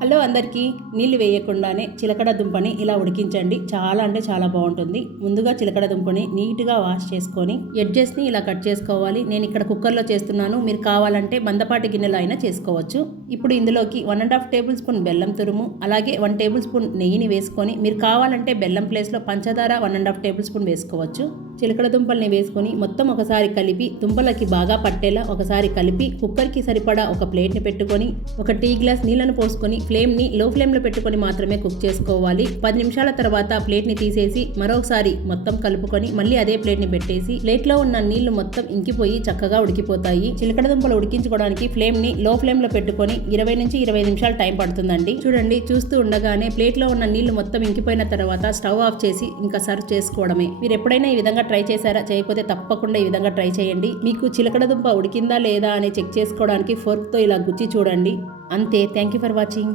Hello అందరికీ. నీళ్ళు వేయకుండానే చిలకడ దుంపని ఇలా ఉడికించండి. చాలా అంటే చాలా బాగుంటుంది. ముందుగా చిలకడ దుంపని నీట్గా వాష్ చేసుకొని ఎడ్జెస్ని ఇలా కట్ చేసుకోవాలి. నేను ఇక్కడ కుక్కర్లో చేస్తున్నాను. మీరు కావాలంటే మందపాటి గిన్నెలో అయినా చేసుకోవచ్చు. ఇప్పుడు ఇందులోకి 1.5 టేబుల్ స్పూన్ బెల్లం తురుము, అలాగే 1 టేబుల్ స్పూన్ నెయ్యిని వేసుకొని, మీరు కావాలంటే బెల్లం ప్లేస్లో పంచదార 1.5 టేబుల్ స్పూన్ వేసుకోవచ్చు. చిలకడ దుంపల్ని వేసుకొని మొత్తం ఒకసారి కలిపి దుంపలకి బాగా పట్టేలా ఒకసారి కలిపి కుక్కర్కి సరిపడా ఒక ప్లేట్ని పెట్టుకొని ఒక టీ గ్లాస్ నీళ్లను పోసుకొని ఫ్లేమ్ని లో ఫ్లేమ్లో పెట్టుకొని మాత్రమే కుక్ చేసుకోవాలి. 10 నిమిషాల తర్వాత ప్లేట్ని తీసేసి మరొకసారి మొత్తం కలుపుకొని మళ్ళీ అదే ప్లేట్ని పెట్టేసి ప్లేట్లో ఉన్న నీళ్లు మొత్తం ఇంకిపోయి చక్కగా ఉడికిపోతాయి. చిలకడ దుంపలు ఉడికించుకోవడానికి ఫ్లేమ్ని లో ఫ్లేమ్లో పెట్టుకొని 20 నుంచి 25 నిమిషాలు టైం పడుతుందండి. చూడండి, చూస్తూ ఉండగానే ప్లేట్లో ఉన్న నీళ్లు మొత్తం ఇంకిపోయిన తర్వాత స్టవ్ ఆఫ్ చేసి ఇంకా సర్వ్ చేసుకోవడమే. మీరు ఎప్పుడైనా ఈ విధంగా ట్రై చేశారా? చేయకపోతే తప్పకుండా ఈ విధంగా ట్రై చేయండి. మీకు చిలకడ దుంప ఉడికిందా లేదా అని చెక్ చేసుకోవడానికి ఫోర్క్తో ఇలా గుచ్చి చూడండి. అంతే. Thank you for watching.